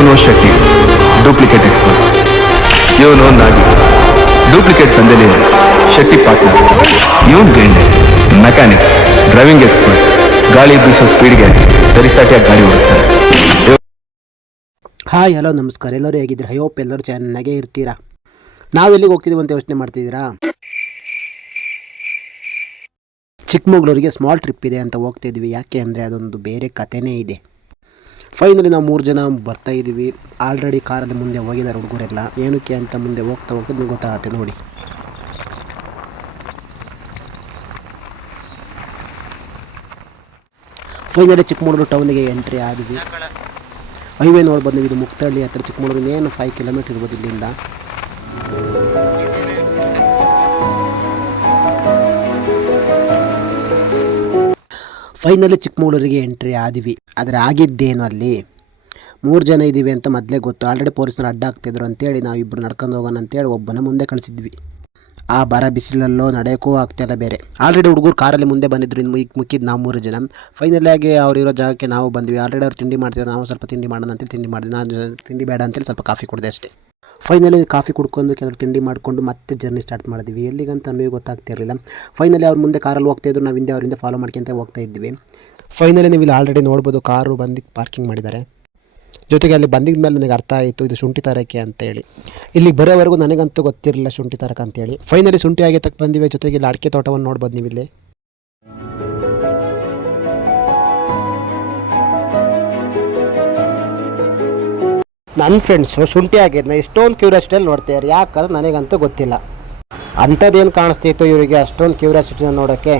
ಇವನು Shetty duplicate expert, ಇವನು ನಾಗಿ duplicate ತಂದೆಲಿ Shetty partner, ಇವನ್ Gende mechanic driving expert, ಗಾಳಿ ಬೀಸೋ ಸ್ಪೀಡ್ಗೆ ಸರಿಸಾಟಿಯಾಗಿ ಗಾಡಿ ಓಡಿಸ್ತಾರೆ. ಹಾಯ್ ಹಲೋ ನಮಸ್ಕಾರ, ಎಲ್ಲರೂ ಹೇಗಿದ್ದೀರಾ? ಐ ಹೋಪ್ ಎಲ್ಲರೂ ಚೆನ್ನಾಗೇ ಇರ್ತೀರಾ. ನಾವು ಎಲ್ಲಿಗೆ ಹೋಗ್ತಿದ್ದೀವಿ ಅಂತ ಯೋಚನೆ ಮಾಡ್ತಿದ್ದೀರಾ? ಚಿಕ್ಕಮಗಳೂರಿಗೆ ಸ್ಮಾಲ್ ಟ್ರಿಪ್ ಇದೆ ಅಂತ ಹೋಗ್ತಾಯಿದ್ವಿ. ಯಾಕೆ ಅಂದರೆ ಅದೊಂದು ಬೇರೆ ಕಥೆನೇ ಇದೆ. ಫೈನಲಿ ನಾವು 3 ಜನ ಬರ್ತಾ ಇದ್ದೀವಿ. ಆಲ್ರೆಡಿ ಕಾರಲ್ಲಿ ಮುಂದೆ ಹೋಗಿದ್ದಾರೆ ಹುಡುಗರೆಲ್ಲ. ಏನಕ್ಕೆ ಅಂತ ಮುಂದೆ ಹೋಗ್ತಾ ನಿಮಗೆ ಗೊತ್ತಾಗುತ್ತೆ ನೋಡಿ. ಫೈನಲಿ ಚಿಕ್ಕಮಗಳೂರು ಟೌನಿಗೆ ಎಂಟ್ರಿ ಆದ್ವಿ. ಹೈವೇ ನೋಡ್ಬೋದು ನೀವು, ಇದು ಮುಕ್ತಹಳ್ಳಿ ಹತ್ರ ಚಿಕ್ಕಮಗಳೂರು, ಏನು 5 ಕಿಲೋಮೀಟರ್ ಇರ್ಬೋದು ಇಲ್ಲಿಂದ. ಫೈನಲಿ ಚಿಕ್ಕಮಗಳೂರಿಗೆ ಎಂಟ್ರಿ ಆದ್ವಿ. ಆದರೆ ಆಗಿದ್ದೇನು, ಅಲ್ಲಿ 3 ಜನ ಇದ್ದೀವಿ ಅಂತ ಮೊದಲೇ ಗೊತ್ತು. ಆಲ್ರೆಡಿ ಪೊಲೀಸರು ಅಡ್ಡ ಆಗ್ತಿದ್ರು ಅಂತೇಳಿ ನಾವು ಇಬ್ಬರು ನಡ್ಕೊಂಡು ಹೋಗೋಣ ಅಂತೇಳಿ ಒಬ್ಬನ ಮುಂದೆ ಕಳಿಸಿದ್ವಿ. ಆ ಬರ ಬಿಸಿಲಲ್ಲೋ ನಡೆಯೋಕ್ಕೂ ಆಗ್ತಾಯಿಲ್ಲ ಬೇರೆ. ಆಲ್ರೆಡಿ ಹುಡುಗರು ಕಾರಲ್ಲಿ ಮುಂದೆ ಬಂದಿದ್ರು, ಇನ್ನು ಮುಕ್ಕಿದ್ದು ನಾವು 3 ಜನ. ಫೈನಲಿ ಆಗಿ ಅವ್ರಿರೋ ಜಾಗಕ್ಕೆ ನಾವು ಬಂದ್ವಿ. ಆಲ್ರೆಡಿ ಅವ್ರು ತಿಂಡಿ ಮಾಡ್ತಿದ್ರು, ನಾವು ಸ್ವಲ್ಪ ತಿಂಡಿ ಮಾಡೋಣ ಅಂತೇಳಿ ತಿಂಡಿ ಮಾಡಿದ್ವಿ. ನಾನು ತಿಂಡಿ ಬೇಡ ಅಂತೇಳಿ ಸ್ವಲ್ಪ ಕಾಫಿ ಕುಡಿದೆ ಅಷ್ಟೇ. ಫೈನಲಿ ಕಾಫಿ ಕುಡ್ಕೊಂಡು ಕೆಲವರು ತಿಂಡಿ ಮಾಡಿಕೊಂಡು ಮತ್ತೆ ಜರ್ನಿ ಸ್ಟಾರ್ಟ್ ಮಾಡಿದ್ವಿ. ಎಲ್ಲಿಗಂತ ನಮಗೆ ಗೊತ್ತಾಗ್ತಿರಲಿಲ್ಲ. ಫೈನಲಿ ಅವ್ರ ಮುಂದೆ ಕಾರಲ್ಲಿ ಹೋಗ್ತಾಯಿದ್ರು, ನಾವು ಹಿಂದೆ ಅವರಿಂದ ಫಾಲೋ ಮಾಡ್ಕೊಂತ ಹೋಗ್ತಾ ಇದ್ವಿ. ಫೈನಲಿ ನೀವು ಇಲ್ಲಿ ಆಲ್ರೆಡಿ ನೋಡ್ಬೋದು, ಕಾರು ಬಂದು ಪಾರ್ಕಿಂಗ್ ಮಾಡಿದ್ದಾರೆ. ಜೊತೆಗೆ ಅಲ್ಲಿ ಬಂದಿದ ಮೇಲೆ ನನಗೆ ಅರ್ಥ ಆಯಿತು ಇದು ಶುಂಠಿ ತರಕ್ಕೆ ಅಂತೇಳಿ. ಇಲ್ಲಿಗೆ ಬರೋವರೆಗೂ ನನಗಂತೂ ಗೊತ್ತಿರಲಿಲ್ಲ ಶುಂಠಿ ತರಕ ಅಂತೇಳಿ. ಫೈನಲಿ ಶುಂಠಿ ಆಗಿ ತಕ್ಕ ಬಂದಿವೆ. ಜೊತೆಗೆ ಇಲ್ಲಿ ಅಡಿಕೆ ತೋಟವನ್ನು ನೋಡ್ಬೋದು ನೀವು ಇಲ್ಲಿ. ನನ್ನ ಫ್ರೆಂಡ್ಸು ಶುಂಠಿ ಆಗಿದ್ನ ಎಷ್ಟೊಂದು ಕ್ಯೂರಿಯಾಸಿಟಿಯಲ್ಲಿ ನೋಡ್ತಾರೆ. ಯಾಕಂದ್ರೆ ನನಗಂತೂ ಗೊತ್ತಿಲ್ಲ ಅಂಥದ್ದೇನು ಕಾಣಿಸ್ತಿತ್ತು ಇವರಿಗೆ ಅಷ್ಟೊಂದು ಕ್ಯೂರಿಯಾಸಿಟಿನ ನೋಡೋಕ್ಕೆ.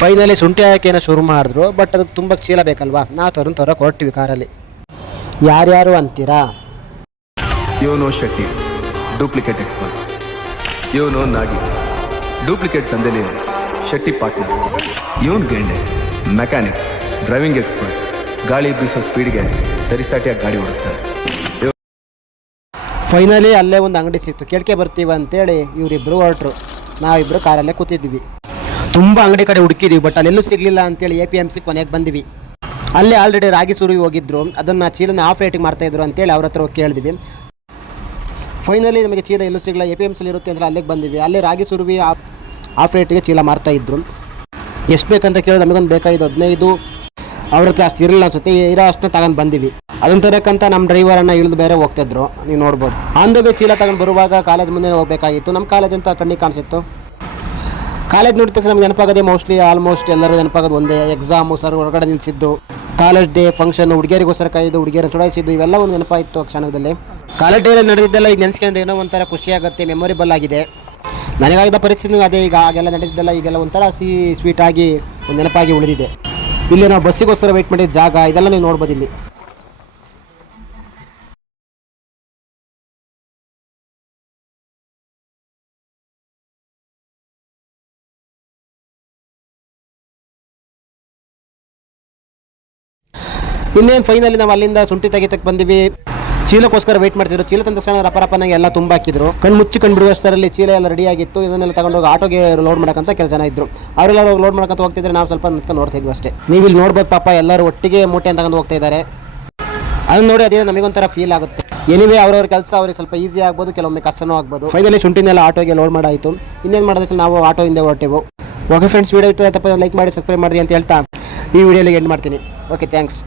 ಫೈನಲಿ ಶುಂಠಿ ಹಾಕೇನೋ ಶುರು ಮಾಡಿದ್ರು. ಬಟ್ ಅದು ತುಂಬ ಚೀಲ ಬೇಕಲ್ವಾ, ನಾವು ತರಕ್ಕೆ ಹೊರಟಿವಿ ಕಾರಲ್ಲಿ. ಯಾರ್ಯಾರು ಅಂತೀರಾ? ಇವನು ಶೆಟ್ಟಿ ಡೂಪ್ಲಿಕೇಟ್ ಎಕ್ಸ್ಪರ್ಟ್, ಇವನು ನಾಗಿ ಡೂಪ್ಲಿಕೇಟ್ ತಂದೆಲಿ ಶೆಟ್ಟಿ ಪಾರ್ಟ್ನರ್, ಇವನ್ ಗೆಂಡೆ ಮೆಕ್ಯಾನಿಕ್ ಡ್ರೈವಿಂಗ್ ಎಕ್ಸ್ಪರ್ಟ್, ಗಾಳಿ ಬೀಸೋ ಸ್ಪೀಡ್ಗೆ ಸರಿಸಾಟಿಯಾಗಿ ಗಾಡಿ ಓಡಿಸ್ತಾರೆ. ಫೈನಲಿ ಅಲ್ಲೇ ಒಂದು ಅಂಗಡಿ ಸಿಕ್ತು. ಕೇಳ್ಕೆ ಬರ್ತೀವಿ ಅಂತೇಳಿ ಇವರಿಬ್ಬರು ಹೊರಟರು. ನಾವಿಬ್ಬರು ಕಾರಲ್ಲೇ ಕೂತಿದ್ವಿ. ತುಂಬ ಅಂಗಡಿ ಕಡೆ ಹುಡುಕಿದ್ವಿ, ಬಟ್ ಅಲ್ಲೆಲ್ಲೂ ಸಿಗಲಿಲ್ಲ ಅಂತೇಳಿ APMC ಕೊನೆಗೆ ಬಂದಿವಿ. ಅಲ್ಲೇ ಆಲ್ರೆಡಿ ರಾಗಿ ಸುರುವಿ ಹೋಗಿದ್ರು, ಅದನ್ನು ಚೀಲನ ಆಫ್ ರೇಟಿಗೆ ಮಾಡ್ತಾಯಿದ್ರು ಅಂತೇಳಿ ಅವ್ರ ಹತ್ರ ಹೋಗಿ ಕೇಳಿದ್ವಿ. ಫೈನಲಿ ನಮಗೆ ಚೀಲ ಎಲ್ಲೂ ಸಿಗಲ್ಲ, APMC ಇರುತ್ತೆ ಅಂದರೆ ಅಲ್ಲಿಗೆ ಬಂದಿವಿ. ಅಲ್ಲೇ ರಾಗಿ ಸುರುವಿ ಆಫ್ ರೇಟಿಗೆ ಚೀಲ ಮಾರ್ತಾಯಿದ್ರು. ಎಷ್ಟು ಬೇಕಂತ ಕೇಳಿ ನಮಗೊಂದು ಬೇಕಾಗಿದ್ದು 15. ಅವ್ರ ಹತ್ರ ಅಷ್ಟು ಇರಲಿಲ್ಲ ಅನ್ಸುತ್ತೆ, ಇರೋ ಅಷ್ಟನ್ನ ತಗೊಂಡು ಬಂದಿವಿ. ಅದನ್ನು ತರಕ್ಕಂತ ನಮ್ಮ ಡ್ರೈವರನ್ನು ಇಳಿದು ಬೇರೆ ಹೋಗ್ತಿದ್ರು, ನೀವು ನೋಡ್ಬೋದು. ಆನ್ ದ ವೇ ಚೀಲ ತಗೊಂಡು ಬರುವಾಗ ಕಾಲೇಜ್ ಮುಂದೆ ಹೋಗಬೇಕಾಗಿತ್ತು. ನಮ್ಮ ಕಾಲೇಜ್ ಅಂತ ಕಣ್ಣಿಗೆ ಕಾಣಿಸಿತ್ತು. ಕಾಲೇಜ್ ನೋಡಿದ ತಕ್ಷಣ ನಮ್ಗೆ ನೆನಪಾಗೋದೇ ಆಲ್ಮೋಸ್ಟ್ ಎಲ್ಲರೂ ನೆನಪಾಗೋದು ಒಂದೇ, ಎಕ್ಸಾಮು, ಸರ್ ಹೊರಗಡೆ ನಿಲ್ಲಿಸಿದ್ದು, ಕಾಲೇಜ್ ಡೇ ಫಂಕ್ಷನ್, ಹುಡುಗಿಯರಿಗೋಸ್ಕರ ಕಾಯ್ದು ಹುಡುಗಿಯರನ್ನು ಚುಡಾಯಿಸಿದ್ದು, ಇವೆಲ್ಲ ಒಂದು ನೆನಪಾಯಿತು ಕ್ಷಣದಲ್ಲಿ. ಕಾಲೇಜ್ ಡೇಯಲ್ಲಿ ನಡೆದಿದ್ದೆಲ್ಲ ಈಗ ನೆನೆಸ್ಕೊಂಡ್ರೆ ಏನೋ ಒಂಥರ ಖುಷಿಯಾಗುತ್ತೆ, ಮೆಮೊರೇಬಲ್ ಆಗಿದೆ. ನನಗಾಗಿದ್ದ ಪರಿಸ್ಥಿತಿ ಅದೇ. ಈಗ ಆಗೆಲ್ಲ ನಡೆದಿದ್ದೆಲ್ಲ ಈಗೆಲ್ಲ ಒಂಥರ ಸ್ವೀಟಾಗಿ ಒಂದು ನೆನಪಾಗಿ ಉಳಿದಿದೆ. ಇಲ್ಲಿ ನಾವು ಬಸ್ಸಿಗೋಸ್ಕರ ವೆಯ್ಟ್ ಮಾಡಿದ ಜಾಗ ಇದೆಲ್ಲ ನೀವು ನೋಡ್ಬೋದು ಇಲ್ಲಿ. ಇನ್ನೇನು ಫೈನಲಿ ನಾವು ಅಲ್ಲಿಂದ ಶುಂಠಿ ತೆಗಿತಕ್ಕೆ ಬಂದಿವಿ. ಚೀಲಕ್ಕೋಸ್ಕರ ವೆಯ್ಟ್ ಮಾಡ್ತಿದ್ರು. ಚೀಲ ತಂದ ತಕ್ಷಣ ರಪರಪ್ಪನಾಗಿ ಎಲ್ಲ ತುಂಬ ಹಾಕಿದ್ರು. ಕಣ್ಣು ಬಿಡುವಷ್ಟರಲ್ಲಿ ಚೀಲ ಎಲ್ಲ ರೆಡಿ ಆಗಿತ್ತು. ಇದನ್ನೆಲ್ಲ ತಗೊಂಡೋಗಿ ಆಟೋಗೆ ಲೋಡ್ ಮಾಡೋಕ್ಕಂತ ಕೆಲವು ಜನ ಇದ್ರು. ಅವರೆಲ್ಲ ಲೋಡ್ ಮಾಡ್ಕೊಂತ ಹೋಗ್ತಿದ್ರೆ ನಾವು ಸ್ವಲ್ಪ ನಿಂತ್ಕೊಂಡು ನೋಡ್ತಾ ಇದ್ವಿ ಅಷ್ಟೇ. ನೀವು ಇಲ್ಲಿ ನೋಡ್ಬೋದು, ಪಾಪ ಎಲ್ಲರೂ ಒಟ್ಟಿಗೆ ಮೂಟೆ ಅಂತ ತಗೊಂಡು ಹೋಗ್ತಾ ಇದ್ದಾರೆ. ಅದನ್ನು ನೋಡಿ ಅದೇ ನಮಗೊಂಥರ ಫೀಲ್ ಆಗುತ್ತೆ. ಎನಿವೇ ಅವ್ರವ್ರ ಕೆಲಸ ಅವ್ರಿಗೆ ಸ್ವಲ್ಪ ಈಸಿ ಆಗ್ಬೋದು, ಕೆಲವೊಮ್ಮೆ ಕಷ್ಟನೂ ಆಗ್ಬೋದು. ಫೈನಲಿ ಶುಂಠಿನೆಲ್ಲ ಆಟೋಗೆ ಲೋಡ್ ಮಾಡಾಯಿತು. ಇನ್ನೇನು ಮಾಡೋದಕ್ಕೆ ನಾವು ಆಟೋ ಹಿಂದೆ ಹೊರಟೆವು. ಓಕೆ ಫ್ರೆಂಡ್ಸ್, ವೀಡಿಯೋ ಇತ್ತು ತಪ್ಪ ಲೈಕ್ ಮಾಡಿ ಸಬ್ಸ್ಕ್ರೈಬ್ ಮಾಡಿ ಅಂತ ಹೇಳ್ತಾ ಈ ವಿಡಿಯೋಲಿಗೆ ಎಂಡ್ ಮಾಡ್ತೀನಿ. Okay, thanks.